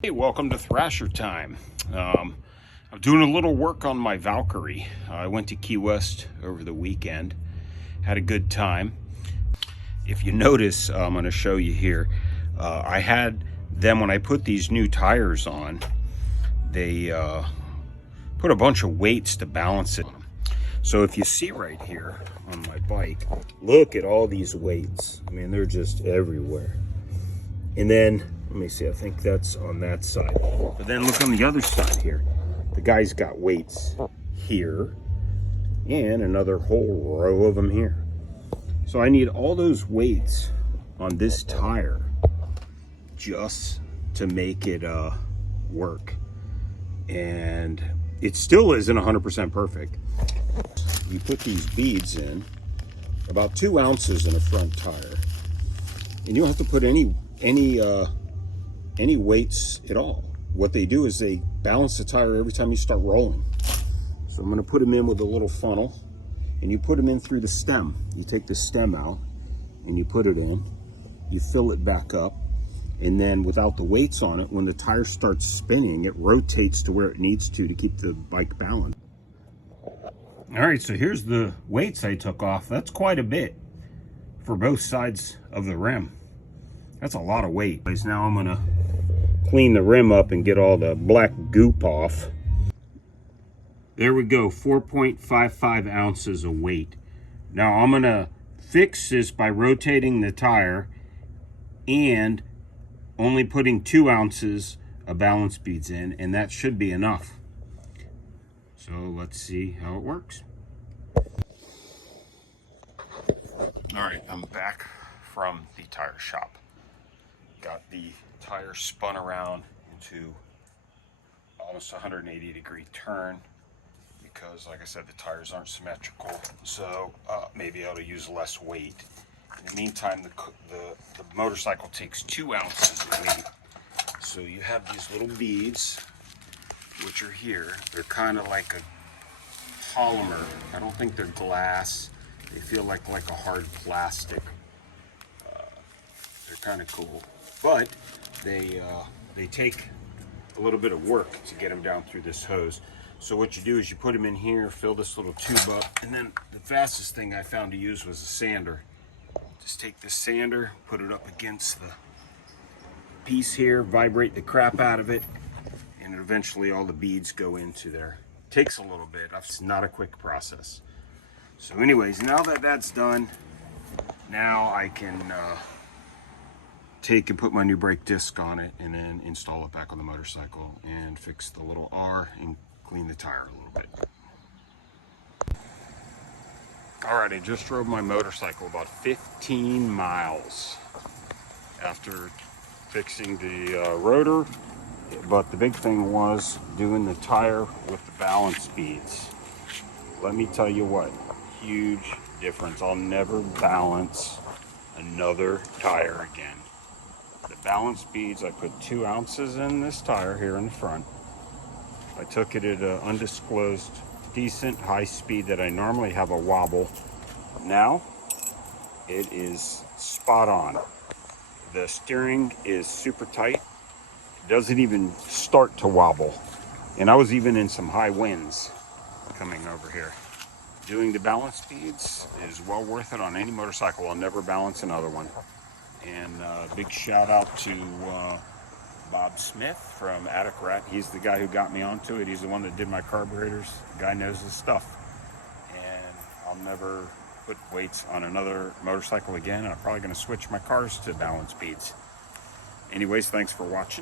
Hey, welcome to Thrasher time. I'm doing a little work on my Valkyrie. I went to Key West over the weekend, had a good time. If you notice, I'm going to show you here. I had them, when I put these new tires on, they put a bunch of weights to balance it. So if you see right here on my bike, look at all these weights. I mean, they're just everywhere. And then, let me see, I think that's on that side. But then look on the other side here. The guy's got weights here and another whole row of them here. So I need all those weights on this tire just to make it work. And it still isn't 100% perfect. You put these beads in, about 2 ounces in a front tire. And you don't have to put any weights at all. What they do is they balance the tire every time you start rolling. So I'm going to put them in with a little funnel, and you put them in through the stem. You take the stem out and you put it in, you fill it back up, and then without the weights on it, when the tire starts spinning, it rotates to where it needs to keep the bike balanced. All right, so here's the weights I took off. That's quite a bit for both sides of the rim. That's a lot of weight. Now I'm gonna clean the rim up and get all the black goop off. There we go, 4.55 ounces of weight. Now I'm gonna fix this by rotating the tire and only putting 2 ounces of balance beads in, and that should be enough. So let's see how it works. All right, I'm back from the tire shop. Got the tire spun around into almost 180-degree turn because, like I said, the tires aren't symmetrical. So maybe I ought to use less weight. In the meantime, the motorcycle takes 2 ounces of weight. So you have these little beads, which are here. They're kind of like a polymer. I don't think they're glass. They feel like a hard plastic. They're kind of cool, but they take a little bit of work to get them down through this hose. So what you do is you put them in here, fill this little tube up, and then the fastest thing I found to use was a sander. Just take this sander, put it up against the piece here, vibrate the crap out of it, and eventually all the beads go into there. Takes a little bit. It's not a quick process. So anyways, now that that's done, now I can take and put my new brake disc on it and then install it back on the motorcycle and fix the little R and clean the tire a little bit. All right, I just drove my motorcycle about 15 miles after fixing the rotor, but the big thing was doing the tire with the balance beads. Let me tell you what, huge difference. I'll never balance another tire again. The balance beads, I put 2 ounces in this tire here in the front. I took it at an undisclosed, decent high speed that I normally have a wobble. Now, it is spot on. The steering is super tight. It doesn't even start to wobble. And I was even in some high winds coming over here. Doing the balance beads is well worth it on any motorcycle. I'll never balance another one. And big shout out to Bob Smith from Attic Rat. He's the guy who got me onto it. He's the one that did my carburetors. The guy knows his stuff. And I'll never put weights on another motorcycle again. I'm probably going to switch my cars to balance beads. Anyways, thanks for watching.